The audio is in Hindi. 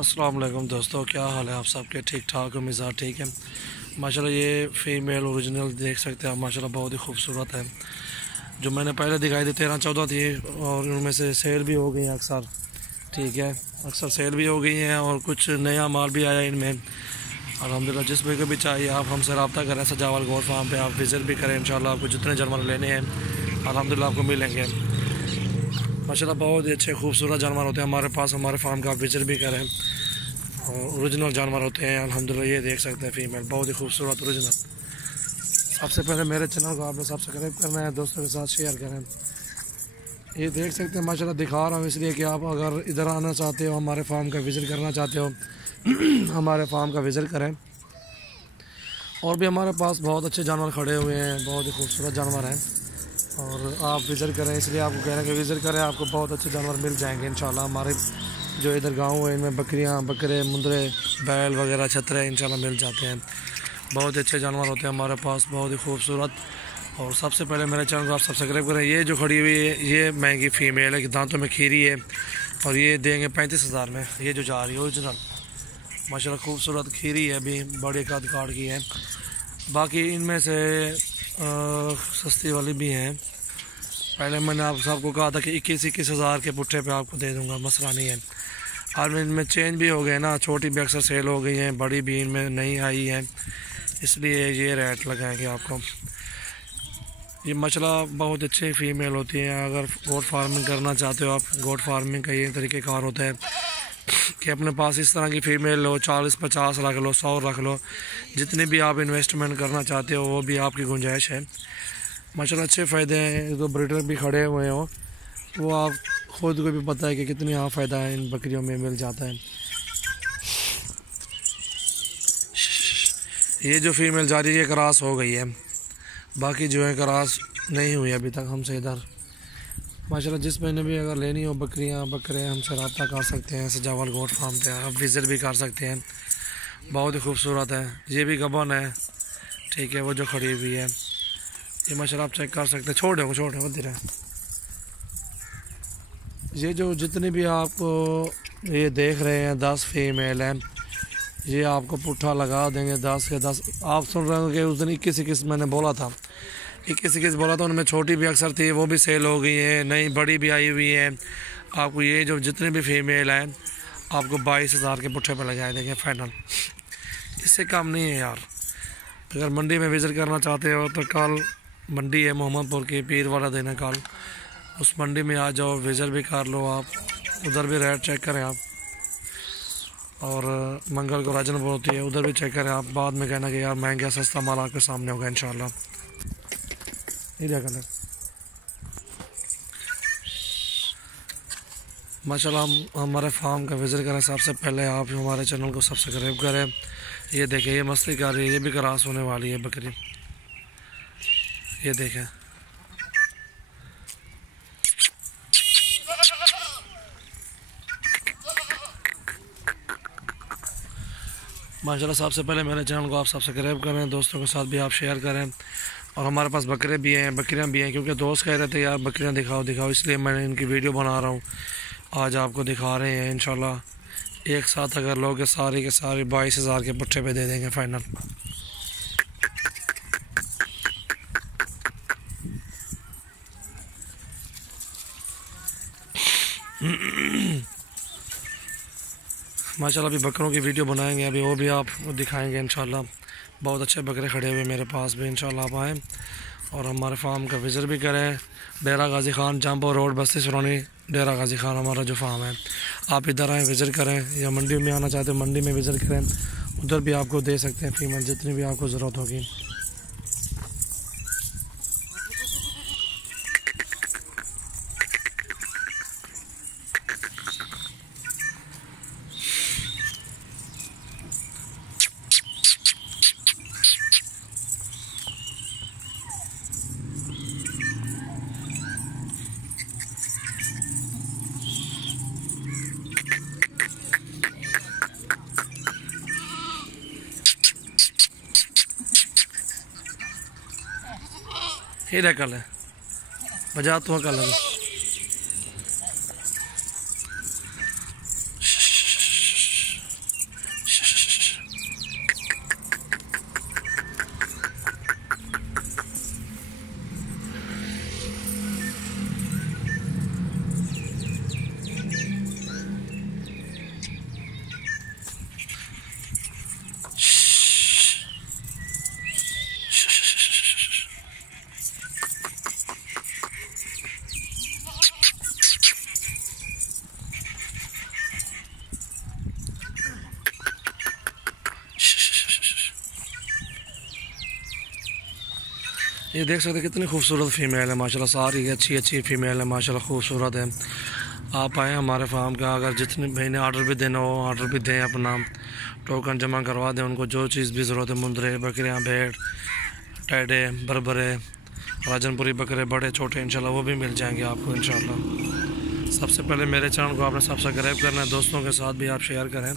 अस्सलाम वालेकुम दोस्तों, क्या हाल है आप सबके? ठीक ठाक हो? मिजाज ठीक है माशाल्लाह। ये फ़ीमेल ओरिजिनल देख सकते हैं आप, माशाल्लाह बहुत ही खूबसूरत है। जो मैंने पहले दिखाई थी 13-14 थी और उनमें से सेल भी हो गई हैं अक्सर। ठीक है, अक्सर सेल भी हो गई हैं और कुछ नया माल भी आया इनमें अल्हम्दुलिल्लाह। जिस भी को भी चाहिए आप हमसे रब्ता करें, सजावल गोट फार्म पे आप विज़िट भी करें। इंशाल्लाह आपको जितने जानवर लेने हैं अल्हम्दुलिल्लाह आपको मिलेंगे। माशाल्लाह बहुत ही अच्छे खूबसूरत जानवर होते हैं हमारे पास, हमारे फार्म का आप विज़िट भी करें और ओरिजिनल जानवर होते हैं अल्हम्दुलिल्लाह। ये देख सकते हैं फ़ीमेल बहुत ही खूबसूरत ओरिजिनल। सबसे पहले मेरे चैनल को आपने सब्सक्राइब करना है, दोस्तों के साथ शेयर करें। ये देख सकते हैं माशाल्लाह, दिखा रहा हूँ इसलिए कि आप अगर इधर आना चाहते हो, हमारे फार्म का विज़िट करना चाहते हो हमारे फार्म का विज़िट करें। और भी हमारे पास बहुत अच्छे जानवर खड़े हुए हैं, बहुत ही खूबसूरत जानवर हैं और आप विज़िट करें, इसलिए आपको कह रहे हैं कि विज़िट करें, आपको बहुत अच्छे जानवर मिल जाएंगे इंशाल्लाह। हमारे जो इधर गांव है इनमें बकरियां, बकरे, मुंदरे, बैल वगैरह, छतरे इंशाल्लाह मिल जाते हैं। बहुत अच्छे जानवर होते हैं हमारे पास, बहुत ही खूबसूरत। और सबसे पहले मेरे चैनल को आप सब्सक्राइब करें। ये जो खड़ी हुई है ये महंगी फ़ीमेल है कि दांतों में खीरी है और ये देंगे 35,000 में। ये जो जा रही है ओरिजिनल माशाल्लाह खूबसूरत खीरी है, अभी बड़े कद काट की है। बाकी इनमें से सस्ती वाली भी हैं। पहले मैंने आप सबको कहा था कि 21,000 के पुट्ठे पे आपको दे दूंगा, मसला नहीं है। और इनमें चेंज भी हो गए ना, छोटी भी अक्सर सेल हो गई हैं, बड़ी भी इनमें नहीं आई है, इसलिए ये रेट लगाएंगे आपको। ये माशाल्लाह बहुत अच्छी फ़ीमेल होती हैं। अगर गोट फार्मिंग करना चाहते हो आप, गोट फार्मिंग का ये तरीक़ेकार होता है कि अपने पास इस तरह की फ़ीमेल लो, 40-50 रख लो, 100 रख लो, जितनी भी आप इन्वेस्टमेंट करना चाहते हो वो भी आपकी गुंजाइश है। माशाल्लाह अच्छे फ़ायदे हैं। जो ब्रीडर भी खड़े हुए हो वो आप ख़ुद को भी पता है कि कितनी हाँ फ़ायदा है इन बकरियों में मिल जाता है। ये जो फ़ीमेल जा रही है क्रॉस हो गई है, बाकी जो है क्रॉस नहीं हुई अभी तक हमसे इधर। माशाल्लाह जिस महीने भी अगर लेनी हो बकरियां, बकरे, हमसे रब्ता कर सकते हैं। सजावल गोट फार्म पे आप विज़िट भी कर सकते हैं, बहुत ही खूबसूरत है। ये भी गबन है, ठीक है, वो जो खड़ी हुई है ये माशाल्लाह आप चेक कर सकते हैं। छोटे बंदी रहे। ये जो जितने भी आप ये देख रहे हैं 10 फ़ीमेल हैं, ये आपको पुट्ठा लगा देंगे 10 के 10। आप सुन रहे हो कि उस दिन 21 मैंने बोला था, 21 बोला था, उनमें छोटी भी अक्सर थी, वो भी सेल हो गई है, नई बड़ी भी आई हुई है। आपको ये जो जितने भी फ़ीमेल हैं आपको 22,000 के पुट्ठे पर लगाए देंगे फाइनल, इससे कम नहीं है यार। अगर मंडी में विज़िट करना चाहते हो तो कल मंडी है मोहम्मदपुर की, पीर वाला दिन है कल, उस मंडी में आ जाओ, विज़िट भी कर लो आप, उधर भी रेट चेक करें आप। और मंगल को राजनपुर होती है, उधर भी चेक करें आप। बाद में कहना कि यार महंगा सस्ता माल आपके सामने होगा इंशाल्लाह। ये क्या कलर माशाल्लाह। हम हमारे फार्म का विज़िट करें, सबसे पहले आप हमारे चैनल को सब्सक्राइब करें। ये देखें, ये मस्ती कर रही है, ये भी क्रॉस होने वाली है बकरी, ये देखें। माशाल्लाह सबसे पहले मेरे चैनल को आप सब्सक्राइब करें, दोस्तों के साथ भी आप शेयर करें। और हमारे पास बकरे भी हैं, बकरियां भी हैं, क्योंकि दोस्त कह रहे थे यार बकरियां दिखाओ, इसलिए मैंने इनकी वीडियो बना रहा हूँ। आज आपको दिखा रहे हैं इंशाल्लाह। एक साथ अगर लोग सारी के सारी 22,000 के पुट्ठे पे दे देंगे फाइनल। माशाल्लाह अभी बकरों की वीडियो बनाएंगे, अभी वो भी आप दिखाएंगे इंशाल्लाह। बहुत अच्छे बकरे खड़े हुए मेरे पास भी, इंशाल्लाह आप आएँ और हमारे फार्म का विज़िट भी करें। डेरा गाजी खान, जंपो रोड, बस्ती सुरौनी, डेरा गाजी खान हमारा जो फार्म है। आप इधर आएँ, विज़िट करें, या मंडी में आना चाहते हो मंडी में विज़िट करें, उधर भी आपको दे सकते हैं फ़ीमेल जितनी भी आपको ज़रूरत होगी। ये कल है बजा तो कल है। ये देख सकते हैं कितनी खूबसूरत फ़ीमेल है माशाल्लाह, सारी अच्छी अच्छी फ़ीमेल है माशाल्लाह, खूबसूरत है। आप आएँ हमारे फार्म का, अगर जितने भाई ने ऑर्डर भी देना हो ऑर्डर भी दें, अपना टोकन जमा करवा दें उनको, जो चीज़ भी ज़रूरत है, मुंदरे, बकरियाँ, भेड़, टैडे, बरबरे, राजनपुरी बकरे, बड़े छोटे, इंशाल्लाह वो भी मिल जाएंगे आपको इंशाल्लाह। सबसे पहले मेरे चैनल को आपने सब्सक्राइब करना है, दोस्तों के साथ भी आप शेयर करें।